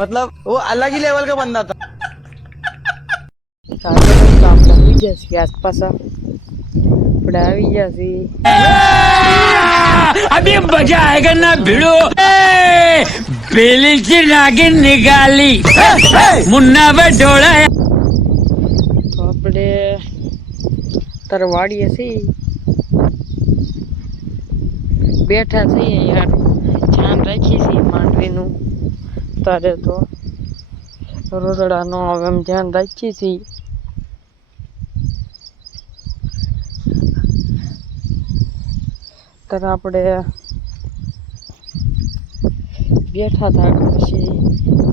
मतलब वो अलग ही लेवल का बंदा था। આપણે આવી જશે આસપાસ આપણે આવી જશે अभी मजा आएगा ना भिड़ो बेली की नागिन निकाली मुन्ना बटोड़ा તો આપણે તારે વાડીએ છીએ બેઠા છીએ યાર ધ્યાન રાખીએ છીએ માંડવીનું તારે તો રોદડા નો આવે એમ ધ્યાન રાખીએ છીએ ત્યારે આપણે બેઠા હતા પછી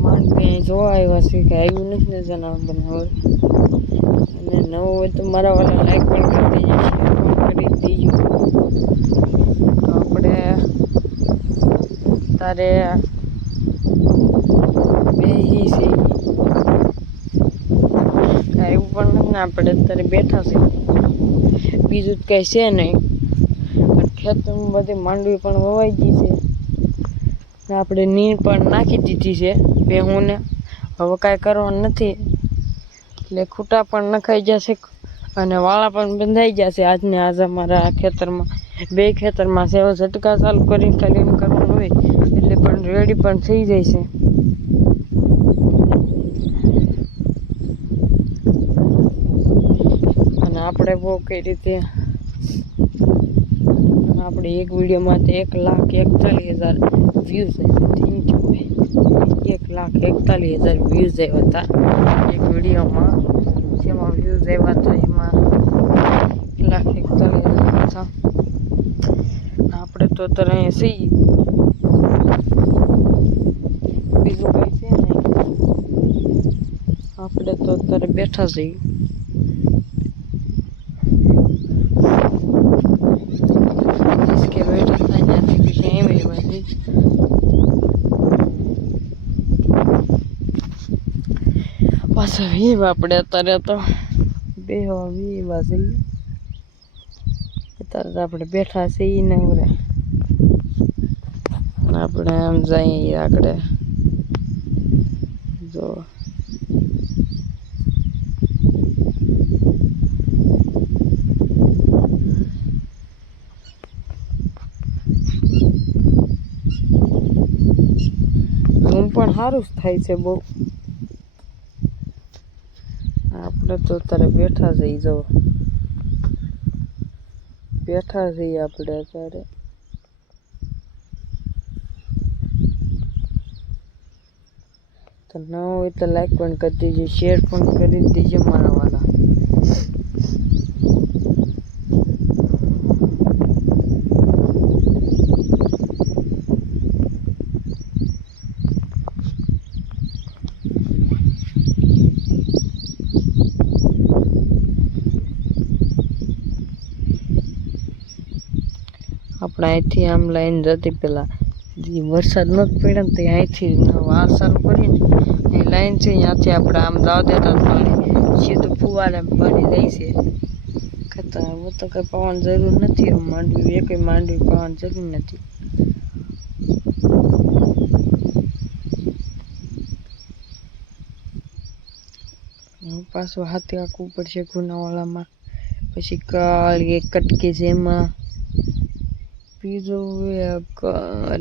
માંડવી જોવા આવ્યા છે કે આવ્યું નથી ને જણાવ બનાવર અને નવો હોય તો મારા વાળા લાઈક પણ કરી દેજો શેર પણ કરી દેજો તો આપણે તારે બેહી છે કાંઈ એવું પણ નથી ને આપણે અત્યારે બેઠા છે બીજું જ કંઈ છે નહીં ખેતરમાં બધી માંડવી પણ વવાઈ ગઈ છે ને આપણે નીણ પણ નાખી દીધી છે ભેહુંને હવે કાંઈ કરવાનું નથી એટલે ખૂટા પણ નખાઈ જશે અને વાળા પણ બંધાઈ જશે આજને આજ અમારા આ ખેતરમાં બે ખેતરમાં છે હવે ઝટકા ચાલુ કરીને ખાલી એમ કરવાનું હોય એટલે પણ રેડી પણ થઈ જાય છે અને આપણે બહુ કઈ રીતે આપણે એક વિડીયોમાં તો 1,41,000 વ્યૂઝ આવ્યા થેન્ક યુ ભાઈ 1,41,000 વ્યૂઝ આવ્યા હતા એક વિડીયોમાં જેમાં વ્યૂઝ આવ્યા હતા એમાં 1,41,000 હતા આપણે તો અત્યારે અહીંયા છીએ બીજું કંઈ છે નહીં આપણે તો અત્યારે બેઠા છીએ પાછા વીવા આપણે અત્યારે તો બેહવા વીવા છીએ અત્યારે તો આપણે બેઠા છીએ ને આપણે આમ જઈએ આગળ જો ઝૂમ પણ સારું જ થાય છે બહુ આપણે તો અત્યારે બેઠા છીએ જો બેઠા છીએ આપણે અત્યારે તો ન હોય તો લાઈક પણ કરી દેજો શેર પણ કરી દેજો મારા વાળા આપણે અહીંથી આમ લાઈન જતી પેલા વરસાદ નહોતો પડ્યો ને તો અહીંથી વાર ચાલુ કરીને અહીં લાઈન છે ત્યાંથી આપણે આમ જવા દેતા પાણી સીધું ફુવારે પાણી જાય છે ખતર હવે તો કંઈ પાવાની જરૂર નથી માંડવી એ કંઈ માંડવી પાવાની જરૂર નથી પાછું હાથે આખવું પડશે ગુનાવાળામાં પછી કાળી એક કટકી છે એમાં બીજું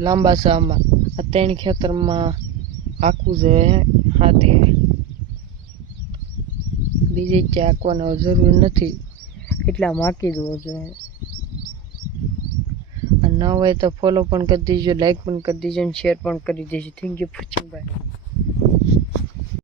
લાંબા સામાં આ 3 ખેતરમાં આખું છે હાથે બીજે ક્યાં આંકવાની જરૂર નથી એટલા માકી જવો જોઈએ અને ન હોય તો ફોલો પણ કરી દેજો લાઈક પણ કરી દેજો અને શેર પણ કરી દેજો thank you for watching bye